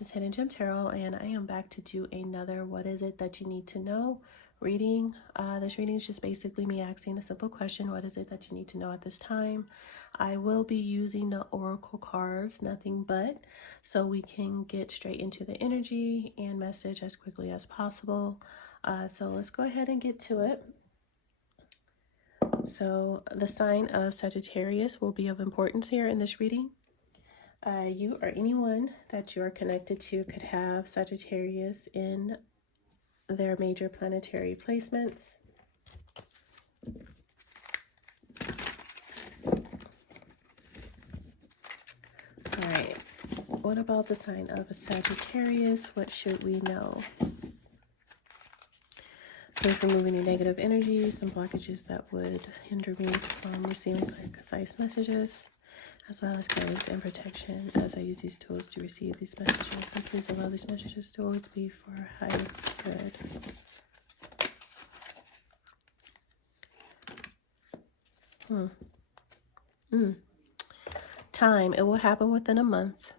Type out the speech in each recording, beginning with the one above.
this is Hidden Gem Tarot, and I am back to do another What Is It That You Need to Know reading. This reading is just basically me asking a simple question: what is it that you need to know at this time? I will be using the oracle cards, nothing but, so we can get straight into the energy and message as quickly as possible. So let's go ahead and get to it. So the sign of Sagittarius will be of importance here in this reading. You or anyone that you're connected to could have Sagittarius in their major planetary placements. All right, what about the sign of a Sagittarius? What should we know? Please remove any negative energies, some blockages that would hinder me from receiving clear, concise messages, as well as guidance and protection as I use these tools to receive these messages. And please allow these messages to always be for our highest good. Time, it will happen within a month.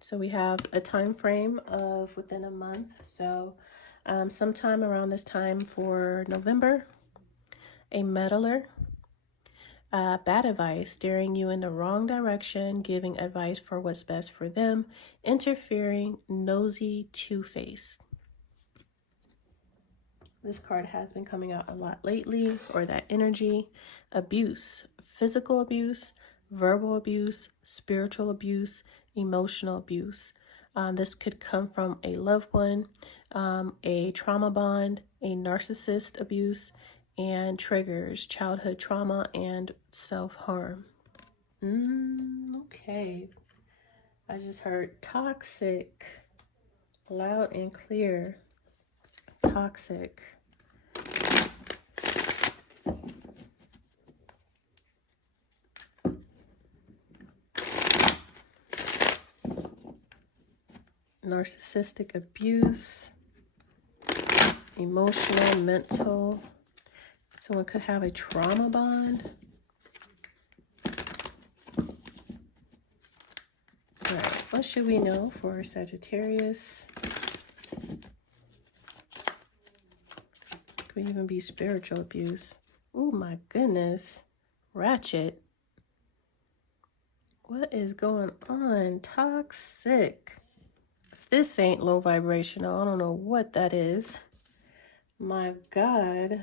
So we have a time frame of within a month. So sometime around this time for November, a meddler, bad advice, steering you in the wrong direction, giving advice for what's best for them, interfering, nosy, two-faced. This card has been coming out a lot lately, or that energy. Abuse, physical abuse, verbal abuse, spiritual abuse, emotional abuse. This could come from a loved one, a trauma bond, a narcissist abuse, and triggers, childhood trauma, and self-harm. Okay. I just heard toxic, loud and clear. Toxic. Narcissistic abuse, emotional, mental. Someone could have a trauma bond. All right, what should we know for Sagittarius? Could even be spiritual abuse. Oh my goodness. Ratchet. What is going on? Toxic. If this ain't low vibrational, I don't know what that is. My God.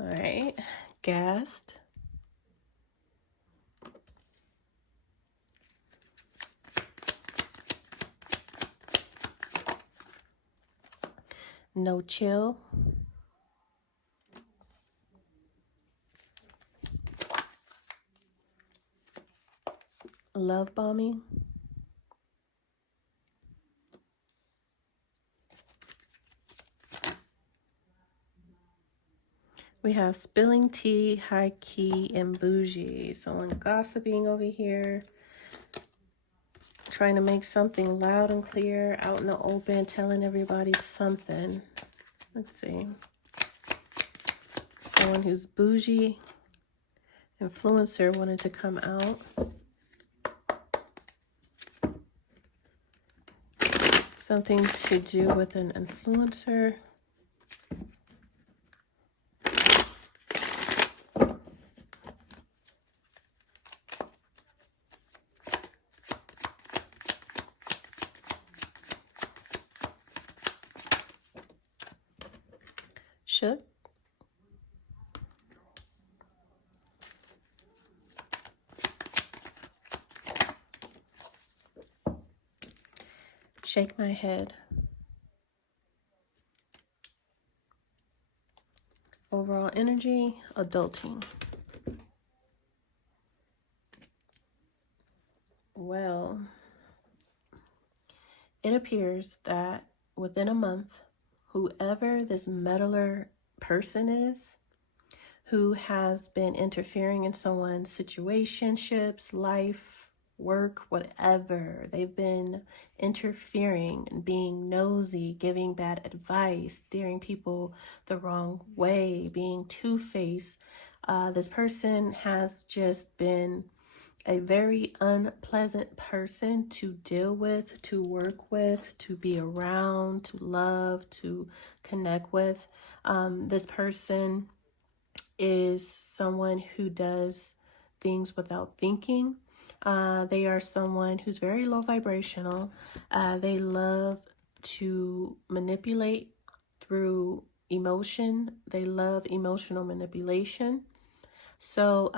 All right. Gassed. No chill. Love bombing. We have spilling tea, high key, and bougie. Someone gossiping over here. Trying to make something loud and clear, out in the open, telling everybody something. Let's see. Someone who's bougie. Influencer wanted to come out. Something to do with an influencer. Shook. Shake my head. Overall energy, adulting. Well, it appears that within a month, whoever this meddler person is, who has been interfering in someone's situationships, life, work, whatever. They've been interfering and being nosy, giving bad advice, steering people the wrong way, being two-faced. This person has just been a very unpleasant person to deal with, to work with, to be around, to love, to connect with. This person is someone who does things without thinking. They are someone who's very low vibrational. They love to manipulate through emotion. They love emotional manipulation. So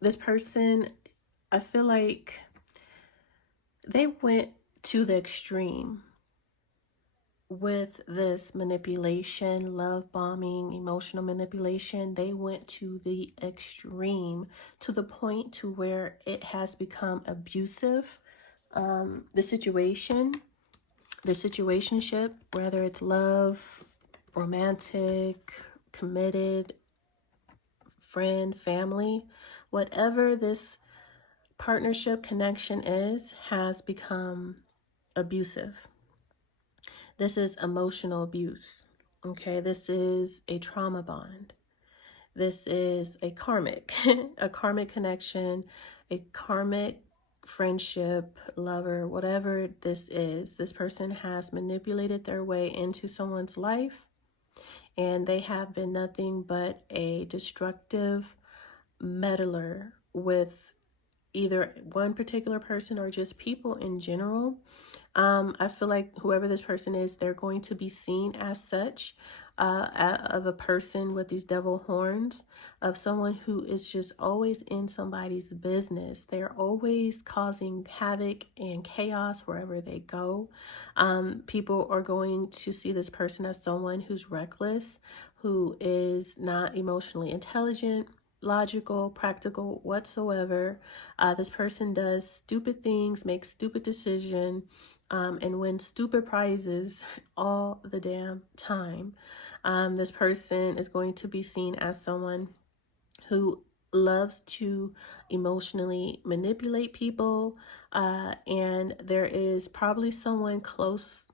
this person, I feel like they went to the extreme with this manipulation, love bombing, emotional manipulation. They went to the extreme, to the point to where it has become abusive. The situationship, whether it's love, romantic, committed, friend, family, whatever this partnership connection is, has become abusive. This is emotional abuse. Okay, this is a trauma bond. This is a karmic, a karmic connection, a karmic friendship, lover, whatever this is. This person has manipulated their way into someone's life, and they have been nothing but a destructive meddler with either one particular person or just people in general. I feel like whoever this person is, they're going to be seen as such, of a person with these devil horns, of someone who is just always in somebody's business. They're always causing havoc and chaos wherever they go. People are going to see this person as someone who's reckless, who is not emotionally intelligent, logical, practical whatsoever. This person does stupid things, makes stupid decisions, and win stupid prizes all the damn time. This person is going to be seen as someone who loves to emotionally manipulate people, and there is probably someone close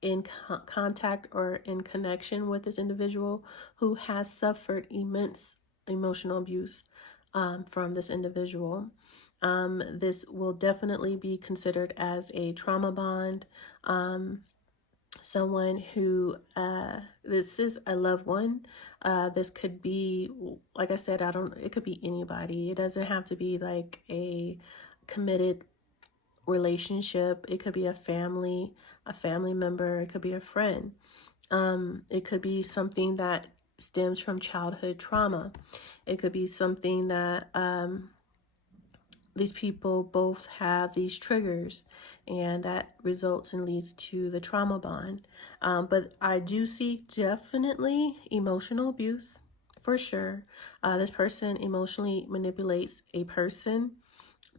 in contact or in connection with this individual who has suffered immense emotional abuse from this individual. This will definitely be considered as a trauma bond. Someone who, this is a loved one. This could be, like I said, it could be anybody. It doesn't have to be like a committed relationship. It could be a family member. It could be a friend. It could be something that stems from childhood trauma. It could be something that these people both have these triggers, and that results and leads to the trauma bond. But I do see definitely emotional abuse for sure. This person emotionally manipulates a person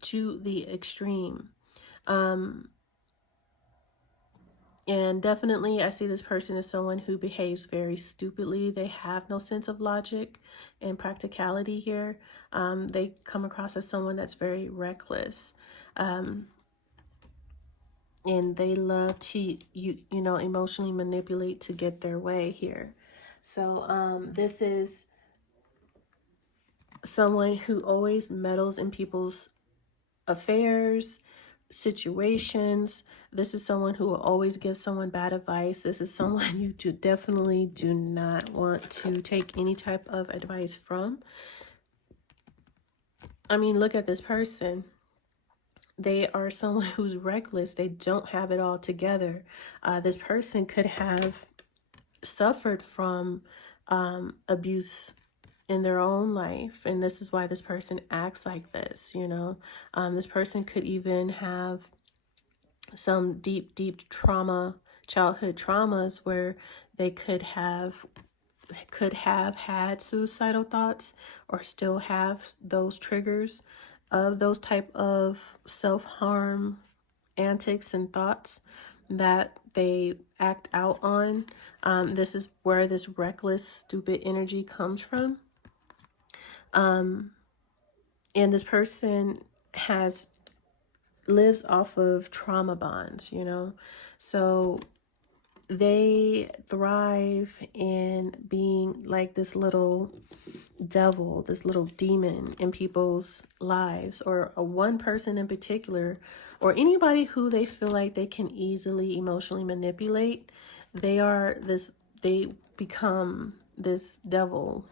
to the extreme. And definitely, I see this person as someone who behaves very stupidly. They have no sense of logic and practicality here. They come across as someone that's very reckless. And they love to, emotionally manipulate to get their way here. So this is someone who always meddles in people's affairs, situations. This is someone who will always give someone bad advice. This is someone you definitely do not want to take any type of advice from. I mean, look at this person. They are someone who's reckless. They don't have it all together. This person could have suffered from abuse in their own life, and this is why this person acts like this. This person could even have some deep trauma, childhood traumas, where they could have had suicidal thoughts, or still have those triggers of those type of self-harm antics and thoughts that they act out on. This is where this reckless, stupid energy comes from. And this person lives off of trauma bonds, so they thrive in being like this little devil, this little demon in people's lives, or a one person in particular, or anybody who they feel like they can easily emotionally manipulate. They become this devil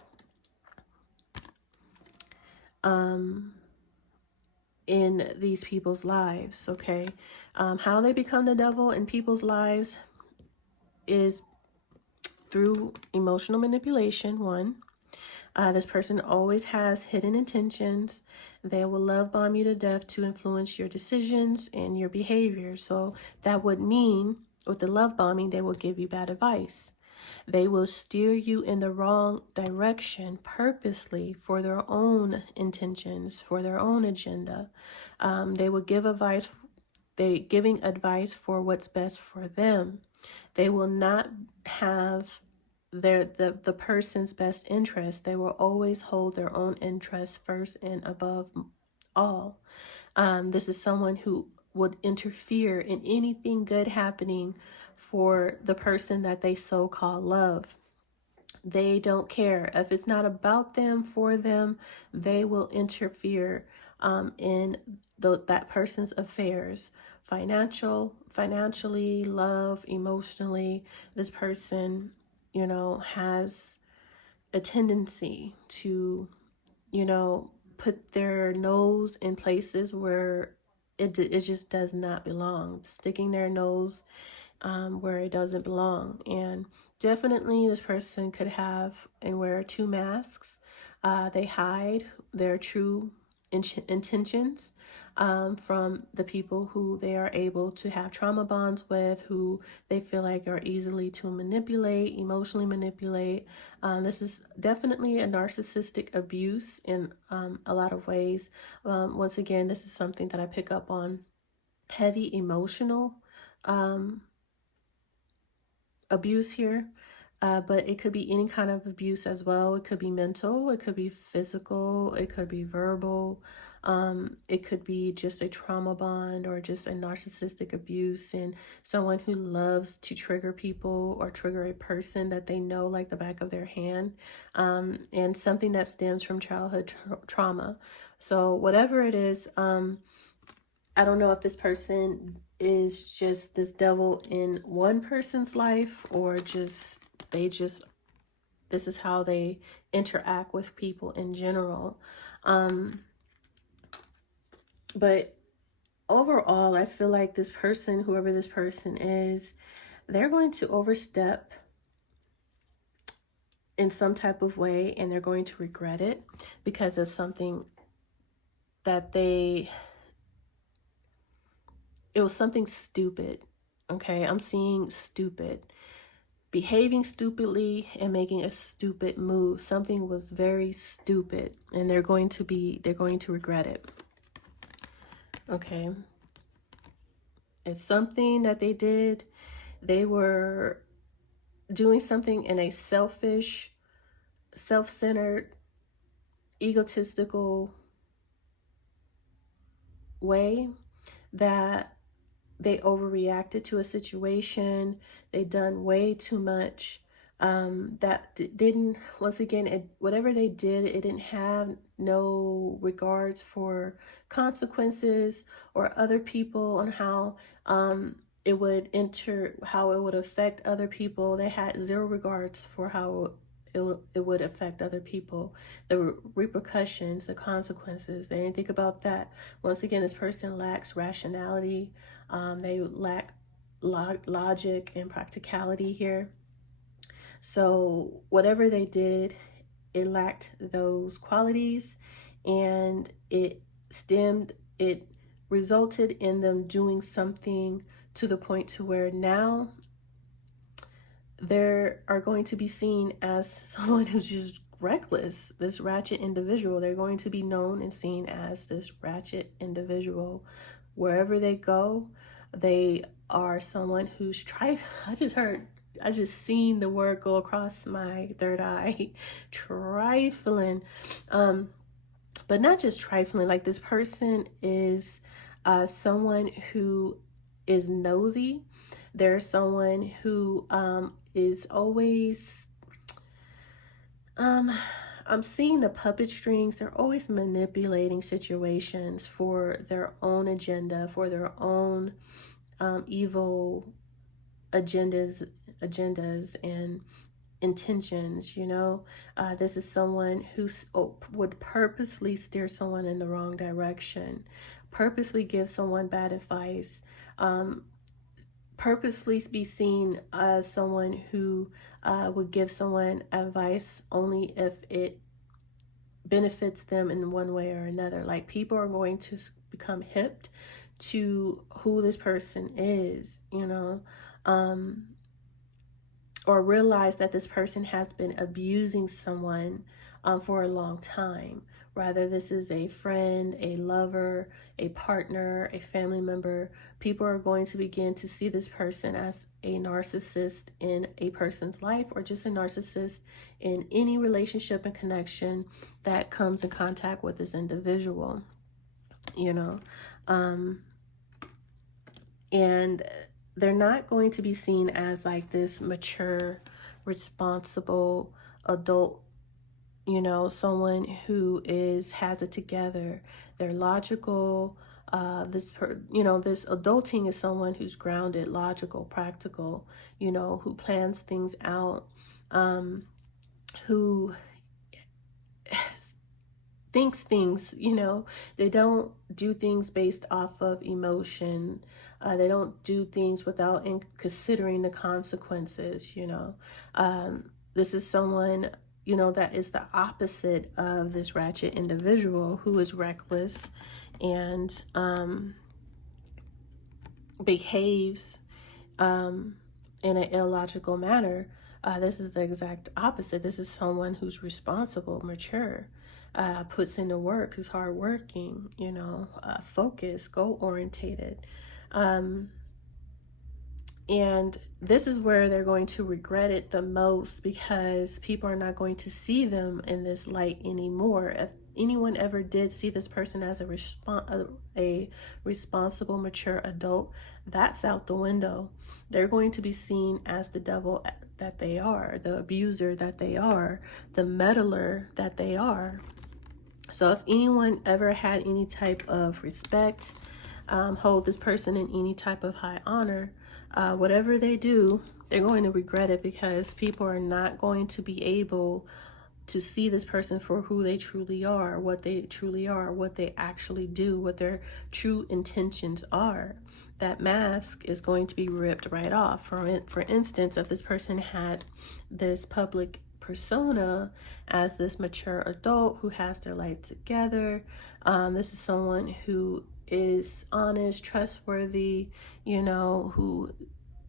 in these people's lives. Okay. How they become the devil in people's lives is through emotional manipulation, one. This person always has hidden intentions. They will love bomb you to death to influence your decisions and your behavior. So that would mean with the love bombing, they will give you bad advice. They will steer you in the wrong direction purposely for their own intentions, for their own agenda. They will give advice. Giving advice for what's best for them. They will not have the person's best interest. They will always hold their own interests first and above all. This is someone who would interfere in anything good happening for the person that they so-called love. They don't care. If it's not about them, for them, they will interfere in that person's affairs, financially, love, emotionally. This person, has a tendency to, put their nose in places where it just does not belong, sticking their nose where it doesn't belong. And definitely this person could have and wear two masks. They hide their true intentions from the people who they are able to have trauma bonds with, who they feel like are easily to manipulate, emotionally manipulate. This is definitely a narcissistic abuse in a lot of ways. Once again, this is something that I pick up on heavy emotional abuse here, but it could be any kind of abuse as well. It could be mental, it could be physical, it could be verbal, it could be just a trauma bond or just a narcissistic abuse, and someone who loves to trigger people or trigger a person that they know like the back of their hand, and something that stems from childhood trauma. So whatever it is, I don't know if this person is just this devil in one person's life, or this is how they interact with people in general. But overall, I feel like this person, whoever this person is, they're going to overstep in some type of way, and they're going to regret it because it's something that it was something stupid. Okay, I'm seeing stupid. Behaving stupidly and making a stupid move. Something was very stupid, and they're going to regret it. Okay. It's something that they did. They were doing something in a selfish, self-centered, egotistical way that they overreacted to a situation. They done way too much. That didn't, once again, whatever they did, it didn't have no regards for consequences or other people, on how how it would affect other people. They had zero regards for how it would affect other people, the repercussions, the consequences. They didn't think about that. Once again, this person lacks rationality. They lack logic and practicality here. So whatever they did, it lacked those qualities, and it resulted in them doing something to the point to where now they are going to be seen as someone who's just reckless, this ratchet individual. They're going to be known and seen as this ratchet individual. Wherever they go, they are someone who's I just seen the word go across my third eye, trifling. But not just trifling, like this person is someone who is nosy. There's someone who is always, I'm seeing the puppet strings. They're always manipulating situations for their own agenda, for their own evil agendas and intentions. This is someone who would purposely steer someone in the wrong direction, purposely give someone bad advice, purposely be seen as someone who would give someone advice only if it benefits them in one way or another. Like, people are going to become hipped to who this person is, or realize that this person has been abusing someone for a long time. Rather, this is a friend, a lover, a partner, a family member. People are going to begin to see this person as a narcissist in a person's life, or just a narcissist in any relationship and connection that comes in contact with this individual, and they're not going to be seen as like this mature, responsible adult, someone who has it together. They're logical. This adulting is someone who's grounded, logical, practical, who plans things out, who thinks things, they don't do things based off of emotion. They don't do things without considering the consequences. This is someone, that is the opposite of this ratchet individual who is reckless and behaves in an illogical manner. This is the exact opposite. This is someone who's responsible, mature, puts in the work, who's hardworking, focused, goal-orientated. And this is where they're going to regret it the most, because people are not going to see them in this light anymore. If anyone ever did see this person as a responsible, mature adult, that's out the window. They're going to be seen as the devil that they are, the abuser that they are, the meddler that they are. So if anyone ever had any type of respect, hold this person in any type of high honor, whatever they do, they're going to regret it, because people are not going to be able to see this person for who they truly are, what they truly are, what they actually do, what their true intentions are. That mask is going to be ripped right off. For instance, if this person had this public persona as this mature adult who has their life together, this is someone who is honest, trustworthy, who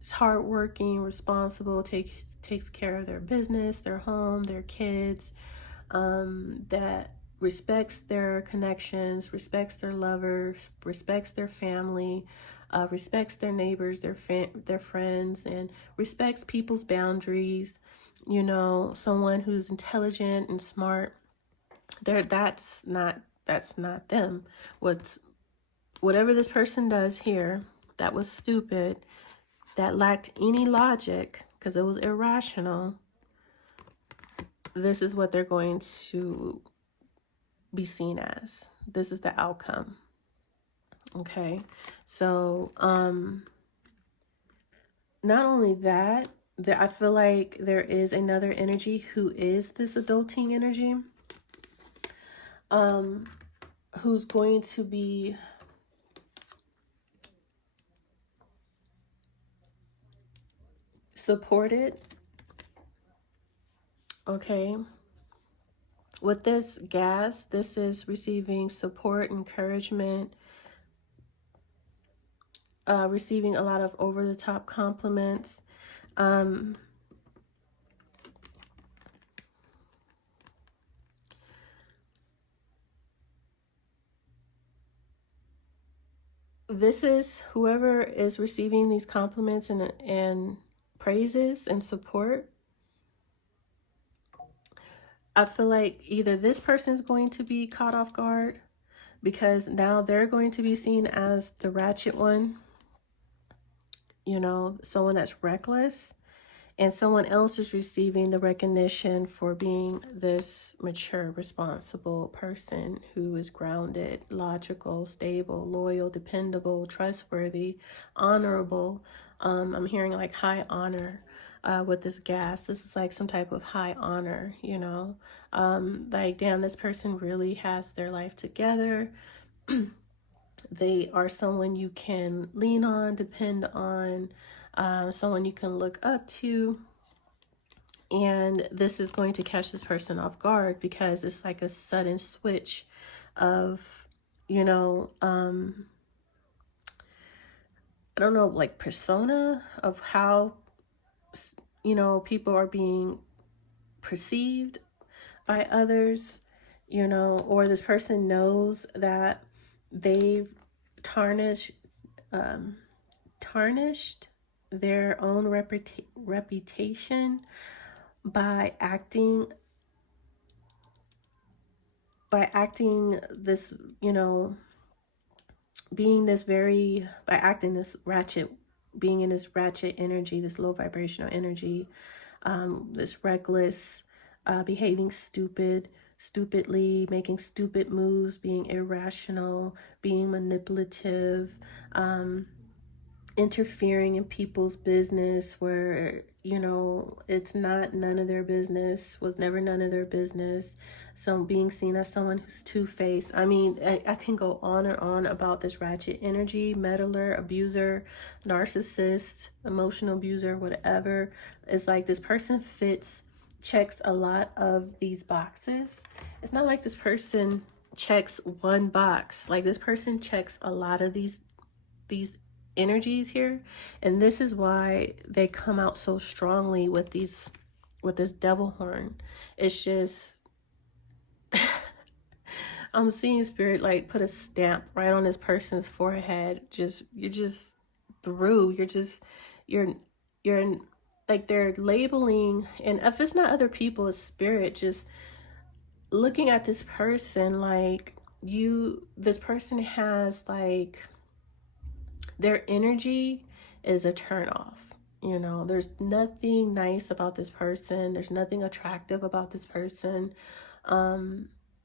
is hardworking, responsible, takes care of their business, their home, their kids, that respects their connections, respects their lovers, respects their family, respects their neighbors, their friends, and respects people's boundaries. Someone who's intelligent and smart. That's not them. Whatever this person does here, that was stupid, that lacked any logic because it was irrational. This is what they're going to be seen as. This is the outcome. Okay, so not only that, I feel like there is another energy who is this adulting energy, who's going to be supported. Okay, with this gas, this is receiving support, encouragement, receiving a lot of over-the-top compliments. This is whoever is receiving these compliments and praises and support. I feel like either this person is going to be caught off guard, because now they're going to be seen as the ratchet one, you know, someone that's reckless, and someone else is receiving the recognition for being this mature, responsible person who is grounded, logical, stable, loyal, dependable, trustworthy, honorable. I'm hearing like high honor with this gas. This is like some type of high honor, you know, like, damn, this person really has their life together. They are someone you can lean on, depend on, someone you can look up to. And this is going to catch this person off guard because it's like a sudden switch of, you know, I don't know, like persona of how, you know, people are being perceived by others, you know, or this person knows that they've tarnished, um, tarnished their own reputation by acting this, you know, being this very, by acting this ratchet, being in this ratchet energy, this low vibrational energy, this reckless, behaving stupidly, making stupid moves, being irrational, being manipulative, interfering in people's business where, you know, it's not none of their business, was never none of their business. So being seen as someone who's two-faced. I mean, I can go on and on about this ratchet energy, meddler, abuser, narcissist, emotional abuser, whatever. It's like this person checks a lot of these boxes. It's not like this person checks one box. Like this person checks a lot of these energies here, and this is why they come out so strongly with this devil horn. It's just I'm seeing spirit like put a stamp right on this person's forehead. You're just through. You're like they're labeling, and if it's not other people, it's spirit just looking at this person like this person has like their energy is a turnoff. You know, there's nothing nice about this person. There's nothing attractive about this person.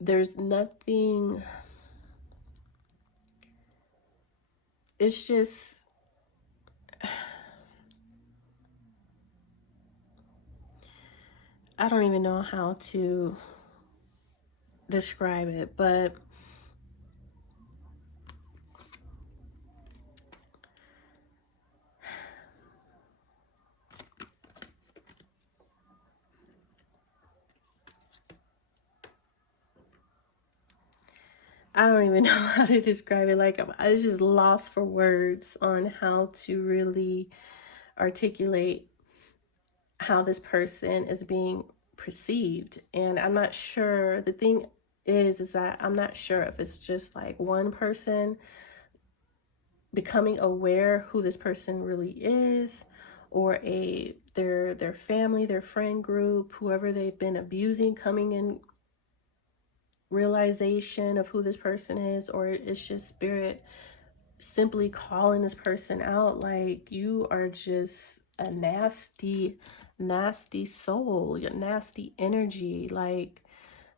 There's nothing. It's just, I don't even know how to describe it, but I don't even know how to describe it. Like, I was just lost for words on how to really articulate how this person is being perceived. And I'm not sure, the thing is that I'm not sure if it's just like one person becoming aware who this person really is, or their family, their friend group, whoever they've been abusing, coming in realization of who this person is, or it's just spirit simply calling this person out like, you are just a nasty soul, your nasty energy. Like,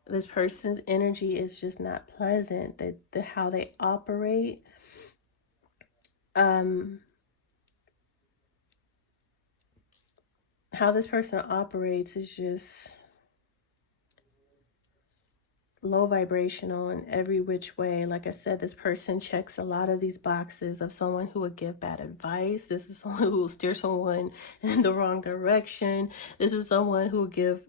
this person's energy is just not pleasant. That how they operate, how this person operates is just low vibrational in every which way. Like I said, this person checks a lot of these boxes of someone who would give bad advice. This is someone who will steer someone in the wrong direction. This is someone who will give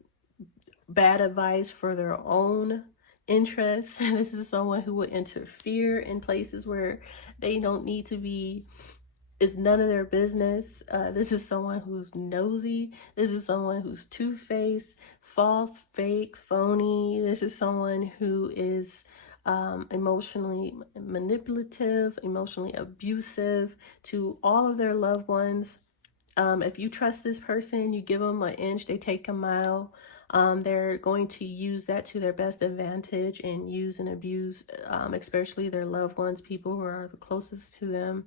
bad advice for their own interests. This is someone who would interfere in places where they don't need to be. It's none of their business. This is someone who's nosy. This is someone who's two-faced, false, fake, phony. This is someone who is emotionally manipulative, emotionally abusive to all of their loved ones. If you trust this person, you give them an inch, they take a mile. They're going to use that to their best advantage and use and abuse, especially their loved ones, people who are the closest to them.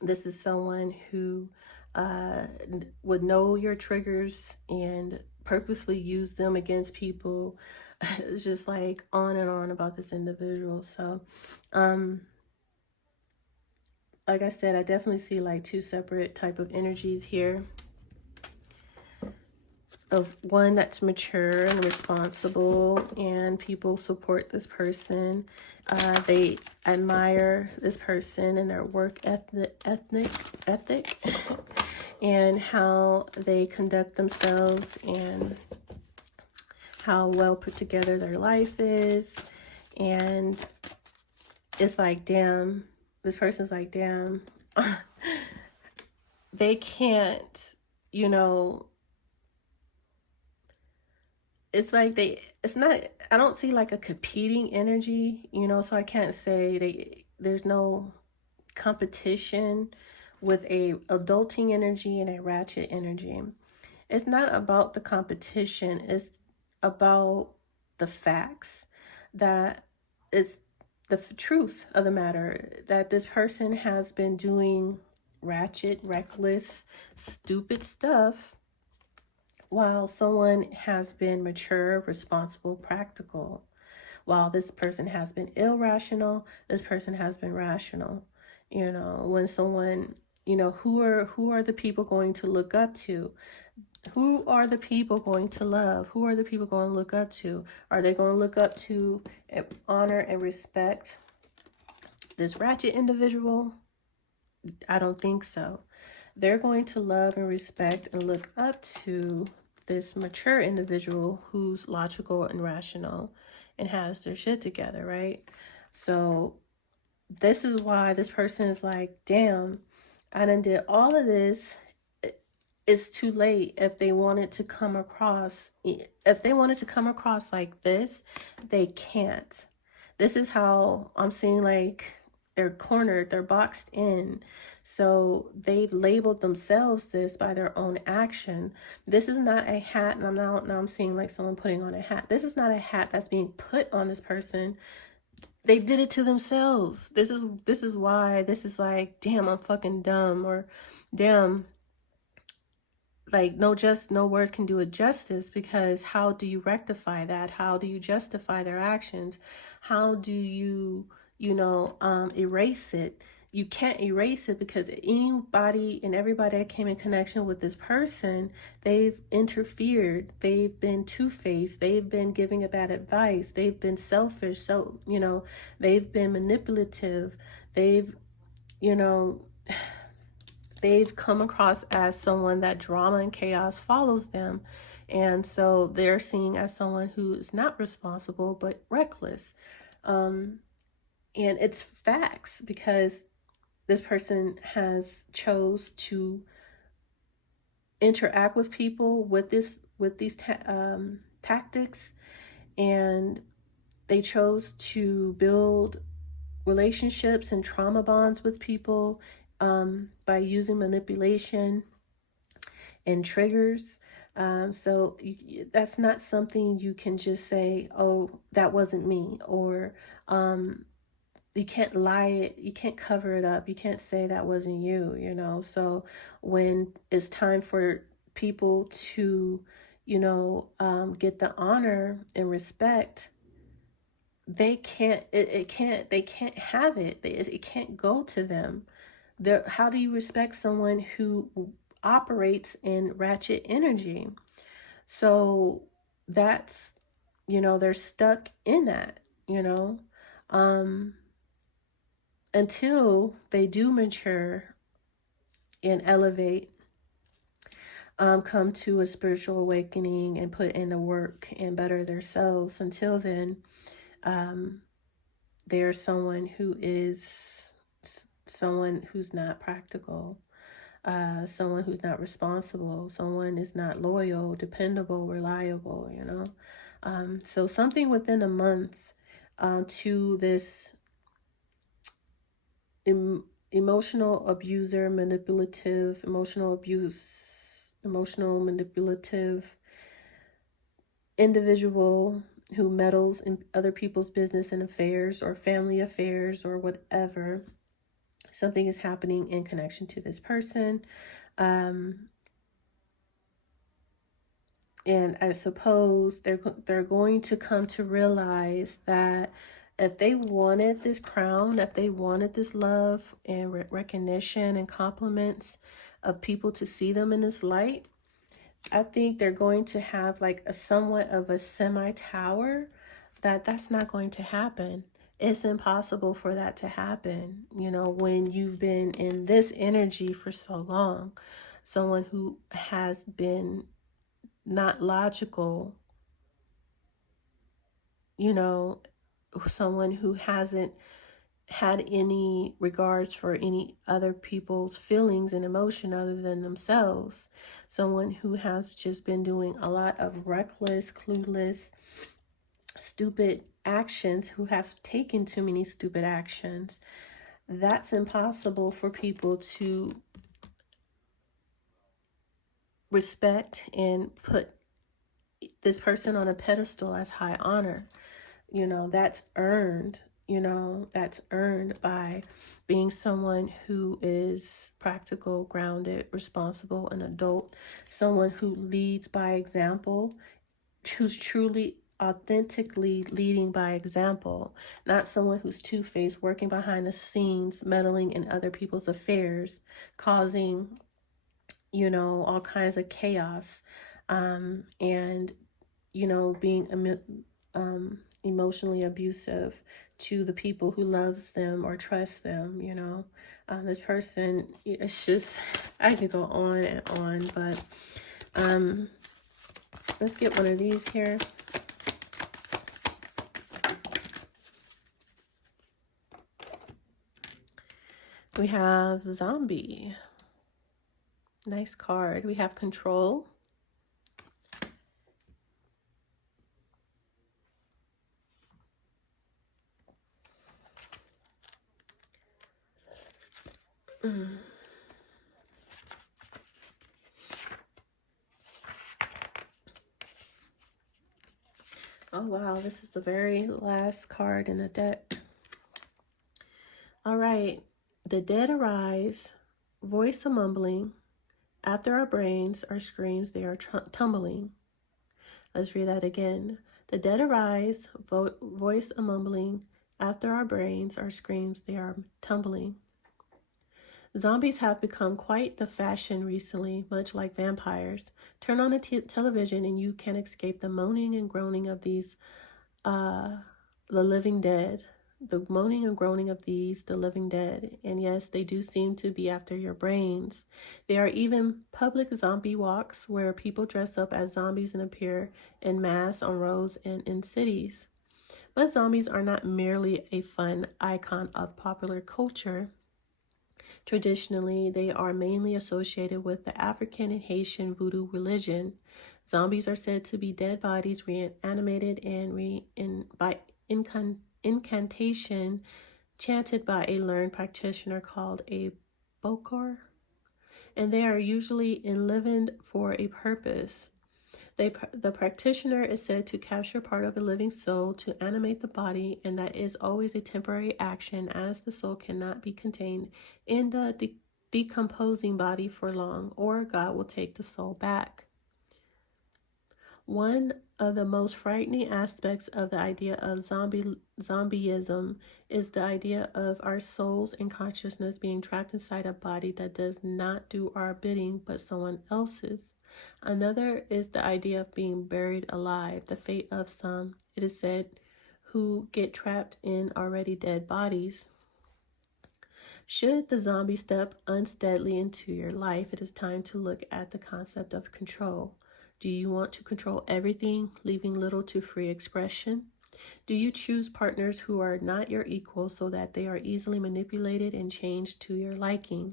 This is someone who would know your triggers and purposely use them against people. It's just like on and on about this individual. So, like I said, I definitely see like two separate type of energies here. Of one that's mature and responsible, and people support this person. They admire this person and their work ethic and how they conduct themselves and how well put together their life is. And it's like, damn, this person's like, damn, they can't, you know, it's like it's not, I don't see like a competing energy, you know, so I can't say there's no competition with a adulting energy and a ratchet energy. It's not about the competition, it's about the facts that is the truth of the matter, that this person has been doing ratchet, reckless, stupid stuff while someone has been mature, responsible, practical. While this person has been irrational, this person has been rational. You know, when someone, you know, who are the people going to look up to? Who are the people going to love? Who are the people going to look up to? Are they going to look up to and honor and respect this ratchet individual? I don't think so. They're going to love and respect and look up to this mature individual who's logical and rational and has their shit together, right? So this is why this person is like, damn, I done did all of this. It's too late. If they wanted to come across, like this, they can't. This is how I'm seeing, like, they're cornered, they're boxed in. So they've labeled themselves this by their own action. This is not a hat, and now I'm seeing like someone putting on a hat. This is not a hat that's being put on this person. They did it to themselves. This is why this is like, damn, I'm fucking dumb, or damn, like no words can do it justice, because how do you rectify that? How do you justify their actions? How do you erase it? You can't erase it, because anybody and everybody that came in connection with this person, they've interfered, they've been two-faced, they've been giving a bad advice, they've been selfish, so they've been manipulative, they've you know they've come across as someone that drama and chaos follows them. And so they're seen as someone who is not responsible, but reckless. And it's facts, because this person has chose to interact with people with these tactics, and they chose to build relationships and trauma bonds with people by using manipulation and triggers. So that's not something you can just say, oh, that wasn't me, or you can't lie it, you can't cover it up, you can't say that wasn't you, So when it's time for people to, get the honor and respect, they can't, they can't have it. It can't go to them. How do you respect someone who operates in ratchet energy? So that's, they're stuck in that, until they do mature and elevate, come to a spiritual awakening and put in the work and better themselves. Until then, they're someone who's not practical, someone who's not responsible, someone is not loyal, dependable, reliable, So something within a month to this emotional abuser, emotional manipulative individual who meddles in other people's business and affairs, or family affairs, or whatever. Something is happening in connection to this person. And I suppose they're going to come to realize that if they wanted this crown, if they wanted this love and recognition and compliments of people to see them in this light, I think they're going to have like a somewhat of a semi-tower. That's not going to happen. It's impossible for that to happen, you know, when you've been in this energy for so long. Someone who has been not logical, you know, someone who hasn't had any regards for any other people's feelings and emotion other than themselves. Someone who has just been doing a lot of reckless, clueless, stupid actions, who have taken too many stupid actions. That's impossible for people to respect and put this person on a pedestal as high honor. You know, that's earned. You know, that's earned by being someone who is practical, grounded, responsible, an adult, someone who leads by example, who's truly authentically leading by example, not someone who's two-faced, working behind the scenes, meddling in other people's affairs, causing, you know, all kinds of chaos, and, you know, being emotionally abusive to the people who loves them or trust them, you know. This person, it's just, I could go on and on, but let's get one of these here. We have Zombie. Nice card. We have Control. Oh wow, this is the very last card in the deck. All right. The dead arise, voice a mumbling. After our brains are screams, they are tumbling. Let's read that again. The dead arise, voice a mumbling. After our brains are screams, they are tumbling. Zombies have become quite the fashion recently, much like vampires. Turn on the television and you can escape the moaning and groaning of these, the living dead. The moaning and groaning of these, the living dead. And yes, they do seem to be after your brains. There are even public zombie walks where people dress up as zombies and appear en masse on roads and in cities. But zombies are not merely a fun icon of popular culture. Traditionally, they are mainly associated with the African and Haitian voodoo religion. Zombies are said to be dead bodies reanimated and by incantation chanted by a learned practitioner called a bokor, and they are usually enlivened for a purpose. The practitioner is said to capture part of a living soul to animate the body, and that is always a temporary action as the soul cannot be contained in the decomposing body for long, or God will take the soul back. One of the most frightening aspects of the idea of zombieism is the idea of our souls and consciousness being trapped inside a body that does not do our bidding but someone else's. Another is the idea of being buried alive, the fate of some, it is said, who get trapped in already dead bodies. Should the zombie step unsteadily into your life, it is time to look at the concept of control. Do you want to control everything, leaving little to free expression? Do you choose partners who are not your equal so that they are easily manipulated and changed to your liking?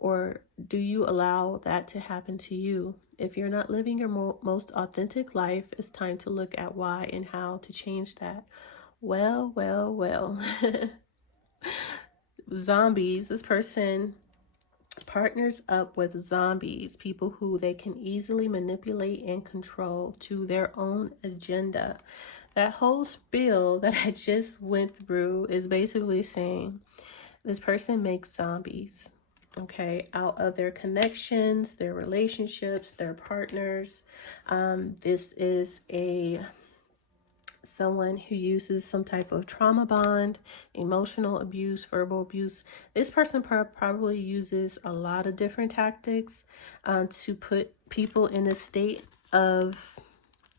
Or do you allow that to happen to you? If you're not living your most authentic life, it's time to look at why and how to change that. Well. Zombies, this person partners up with zombies, people who they can easily manipulate and control to their own agenda. That whole spiel that I just went through is basically saying This person makes zombies, okay, out of their connections, their relationships, their partners. This is someone who uses some type of trauma bond, emotional abuse, verbal abuse. This person probably uses a lot of different tactics to put people in a state of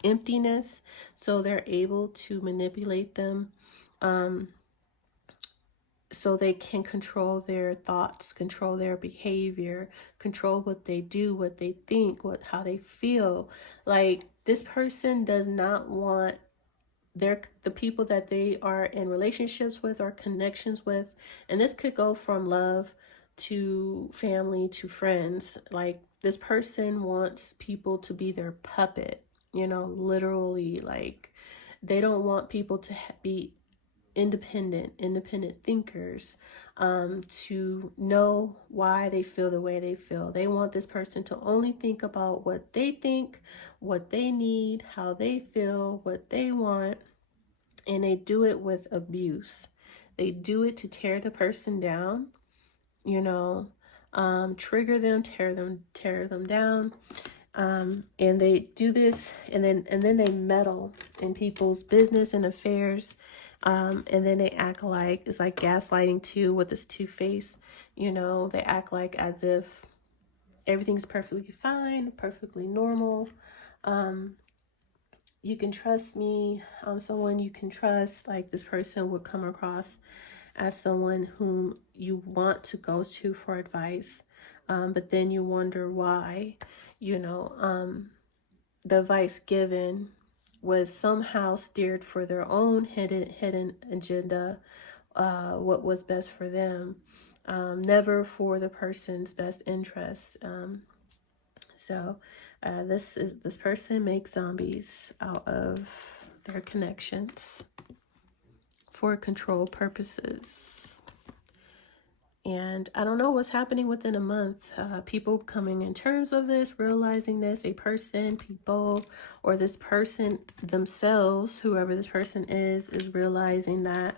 emptiness, so they're able to manipulate them, so they can control their thoughts, control their behavior, control what they do, what they think, how they feel. Like, this person does not want the people that they are in relationships with or connections with, and this could go from love to family to friends. Like, this person wants people to be their puppet, literally. Like, they don't want people to be independent thinkers, to know why they feel the way they feel. They want this person to only think about what they think, what they need, how they feel, what they want. And they do it with abuse. They do it to tear the person down, trigger them, tear them down. And they do this, and then they meddle in people's business and affairs. And then they act like, it's like gaslighting too, with this two-face. They act like as if everything's perfectly fine, perfectly normal. You can trust me. I'm someone you can trust. Like, this person would come across as someone whom you want to go to for advice, but then you wonder why. The advice given was somehow steered for their own hidden agenda, what was best for them, never for the person's best interest. This person makes zombies out of their connections for control purposes. And I don't know what's happening within a month. People coming in terms of this, realizing this, people, or this person themselves, whoever this person is realizing that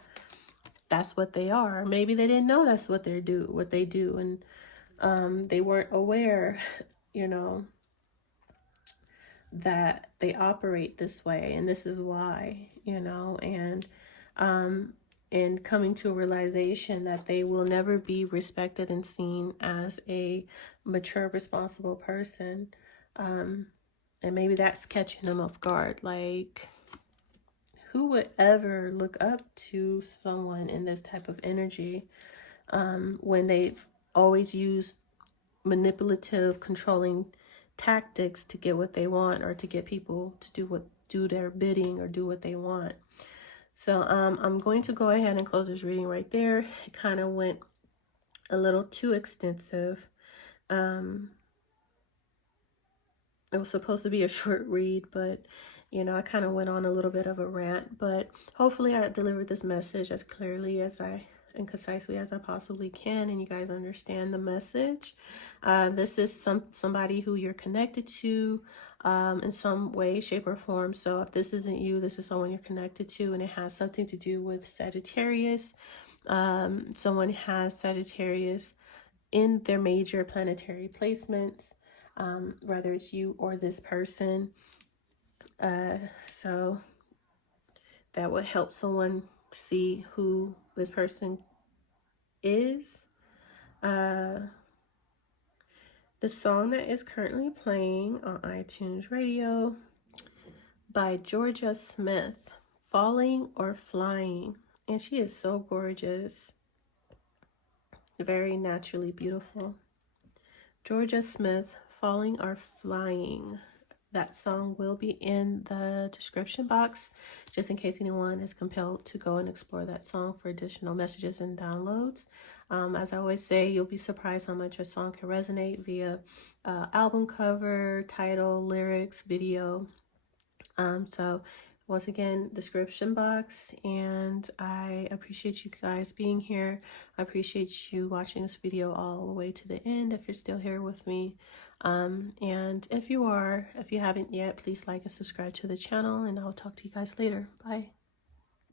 that's what they are. Maybe they didn't know that's what they do, and they weren't aware, that they operate this way, and this is why, and coming to a realization that they will never be respected and seen as a mature, responsible person. And maybe that's catching them off guard. Like, who would ever look up to someone in this type of energy, when they've always used manipulative, controlling tactics to get what they want, or to get people to do their bidding or do what they want. So I'm going to go ahead and close this reading right there. It kind of went a little too extensive. It was supposed to be a short read, but I kind of went on a little bit of a rant, but hopefully I delivered this message as clearly and concisely as I possibly can, and you guys understand the message. This is somebody who you're connected to in some way, shape, or form. So if this isn't you, this is someone you're connected to, and it has something to do with Sagittarius. Someone has Sagittarius in their major planetary placements, whether it's you or this person. So that would help someone see who this person is. The song that is currently playing on iTunes Radio by Jorja Smith, Falling or Flying. And she is so gorgeous, very naturally beautiful. Jorja Smith, Falling or Flying. That song will be in the description box, just in case anyone is compelled to go and explore that song for additional messages and downloads. As I always say, you'll be surprised how much a song can resonate via album cover, title, lyrics, video. So once again, description box, and I appreciate you guys being here. I appreciate you watching this video all the way to the end if you're still here with me. And if you haven't yet, please like and subscribe to the channel, and I'll talk to you guys later. Bye.